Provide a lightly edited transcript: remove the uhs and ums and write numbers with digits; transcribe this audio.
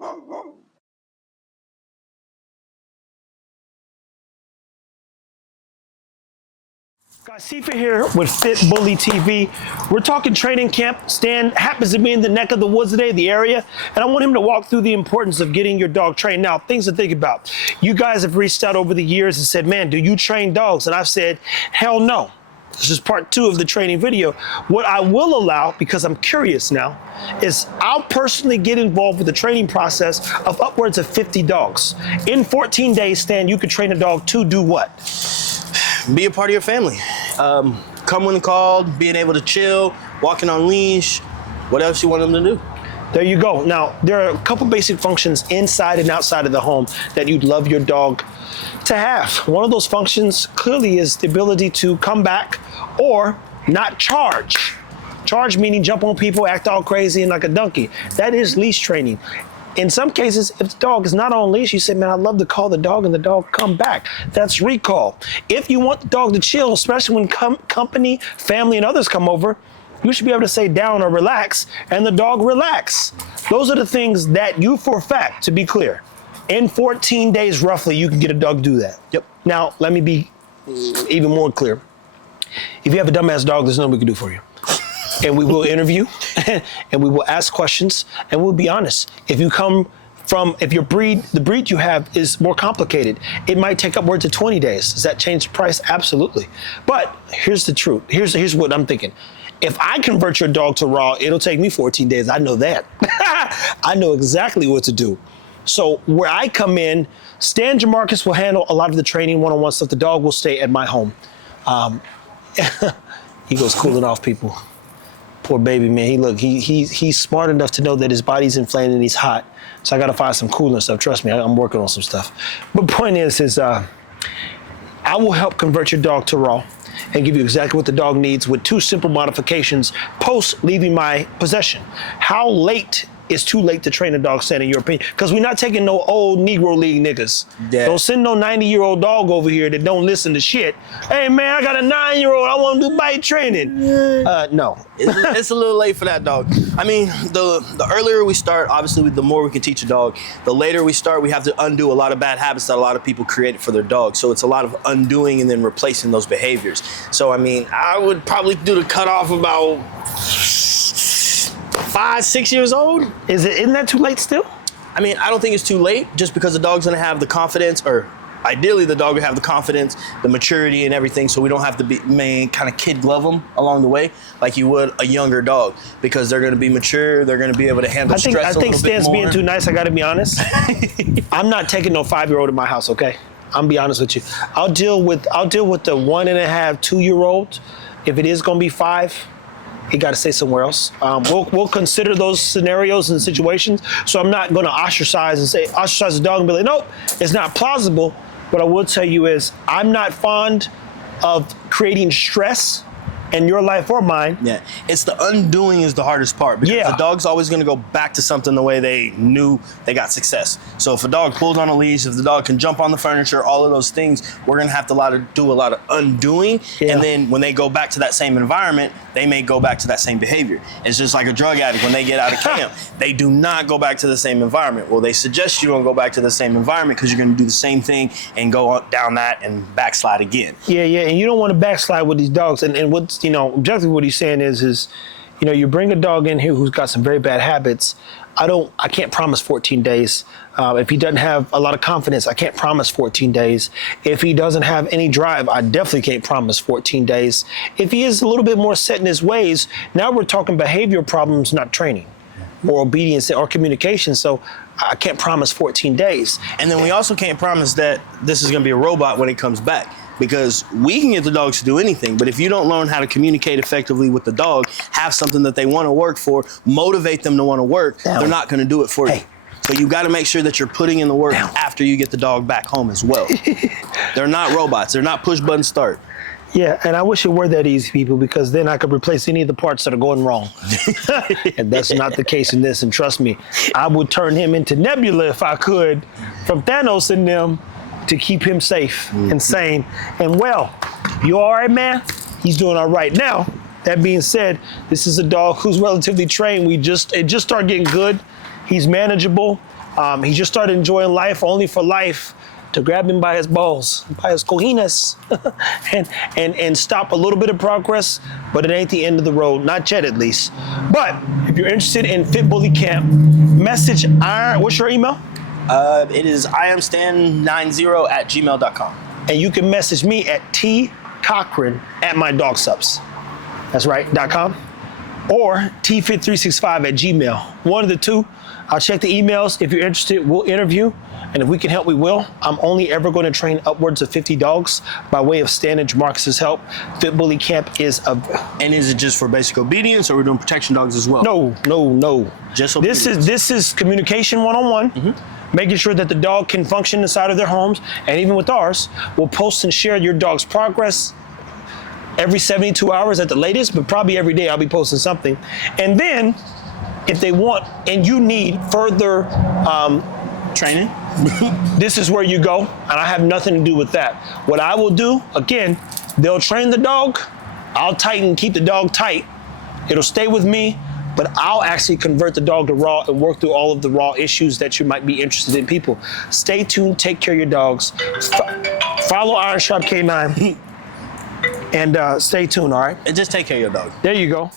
Guys, Sifa here with FitBully TV. We're talking training camp. Stan happens to be in the neck of the woods today, the area, and I want him to walk through the importance of getting your dog trained. Now, things to think about. You guys have reached out over the years and said, man, do you train dogs? And I've said, hell no. This is part 2 of the training video. What I will allow, because I'm curious now, is I'll personally get involved with the training process of upwards of 50 dogs. In 14 days, Stan, you could train a dog to do what? Be a part of your family. Come when called, being able to chill, walking on leash, what else you want them to do. There you go. Now, there are a couple basic functions inside and outside of the home that you'd love your dog to have. One of those functions clearly is the ability to come back or not charge. Charge meaning jump on people, act all crazy and like a donkey. That is leash training. In some cases, if the dog is not on leash, you say, man, I'd love to call the dog and the dog come back. That's recall. If you want the dog to chill, especially when company, family, and others come over, you should be able to say down or relax, and the dog relax. Those are the things that you, for a fact, to be clear, in 14 days roughly, you can get a dog to do that. Yep. Now, let me be even more clear. If you have a dumbass dog, there's nothing we can do for you. And we will interview, and we will ask questions, and we'll be honest. If you come from, if your breed, the breed you have is more complicated, it might take upwards of 20 days. Does that change the price? Absolutely. But here's the truth. Here's what I'm thinking. If I convert your dog to raw, it'll take me 14 days. I know that. I know exactly what to do. So where I come in, Stan Jamarcus will handle a lot of the training, one-on-one stuff. The dog will stay at my home. He goes cooling off people. Poor baby, man. He's smart enough to know that his body's inflamed and he's hot. So I got to find some cooler stuff. Trust me, I'm working on some stuff. But point is I will help convert your dog to raw and give you exactly what the dog needs with 2 simple modifications post leaving my possession. How late is too late to train a dog, Stan, in your opinion? Because we're not taking no old Negro League niggas. Yeah. Don't send no 90-year-old dog over here that don't listen to shit. Hey, man, I got a 9-year-old. I want to do bite training. No. It's a little late for that dog. I mean, the earlier we start, obviously, the more we can teach a dog. The later we start, we have to undo a lot of bad habits that a lot of people created for their dogs. So it's a lot of undoing and then replacing those behaviors. So, I mean, I would probably do the cutoff about 5-6 years old. Isn't that too late still? I mean, I don't think it's too late just because the dog's gonna have the confidence, or ideally the dog will have the confidence, the maturity and everything, so we don't have to be kind of kid glove them along the way like you would a younger dog, because they're gonna be mature, they're gonna be able to handle stress a little bit more. I think Stan's being too nice, I gotta be honest. I'm not taking no 5-year-old in my house, okay? I'm be honest with you. I'll deal with the 1.5, 2-year-old. If it is gonna be 5, he got to stay somewhere else. We'll consider those scenarios and situations. So I'm not going to ostracize the dog and be like, nope, it's not plausible. What I will tell you is I'm not fond of creating stress in your life or mine. Yeah, it's the undoing is the hardest part, because the dog's always going to go back to something the way they knew they got success. So if a dog pulls on a leash, if the dog can jump on the furniture, all of those things, we're going to have to do a lot of undoing. Yeah. And then when they go back to that same environment, they may go back to that same behavior. It's just like a drug addict when they get out of camp. They do not go back to the same environment. Well, they suggest you don't go back to the same environment because you're going to do the same thing and go down that and backslide again. Yeah, and you don't want to backslide with these dogs. And what's, objectively what he's saying is, you bring a dog in here who's got some very bad habits. I can't promise 14 days. If he doesn't have a lot of confidence, I can't promise 14 days. If he doesn't have any drive, I definitely can't promise 14 days. If he is a little bit more set in his ways, now we're talking behavior problems, not training, or obedience or communication. So I can't promise 14 days. And then we also can't promise that this is going to be a robot when it comes back. Because we can get the dogs to do anything, but if you don't learn how to communicate effectively with the dog, have something that they want to work for, motivate them to want to work, they're not going to do it for you. So you got to make sure that you're putting in the work after you get the dog back home as well. They're not robots. They're not push button start. Yeah, and I wish it were that easy, people, because then I could replace any of the parts that are going wrong. And that's not the case in this. And trust me, I would turn him into Nebula if I could, from Thanos and them, to keep him safe and sane and well. You all right, man? He's doing all right. Now, that being said, this is a dog who's relatively trained. It just started getting good. He's manageable. He just started enjoying life only for life to grab him by his balls, by his cojinas, and stop a little bit of progress, but it ain't the end of the road, not yet at least. But if you're interested in FitBully Camp, message what's your email? It is iamstan90@gmail.com. And you can message me at tcochran@mydogsups. That's right, .com. Or tfit365@gmail. One of the two. I'll check the emails. If you're interested, we'll interview. And if we can help, we will. I'm only ever going to train upwards of 50 dogs by way of Stan and Jamarcus's help. FitBully Camp is a... And is it just for basic obedience, or we're doing protection dogs as well? No. Just obedience. This is communication one-on-one. Making sure that the dog can function inside of their homes. And even with ours, we'll post and share your dog's progress every 72 hours at the latest, but probably every day I'll be posting something. And then, if they want and you need further training, this is where you go, and I have nothing to do with that. What I will do, again, they'll train the dog, I'll keep the dog tight, it'll stay with me, but I'll actually convert the dog to raw and work through all of the raw issues that you might be interested in. People, stay tuned, take care of your dogs, follow Iron Sharp K9, and stay tuned, all right? and just take care of your dog. There you go.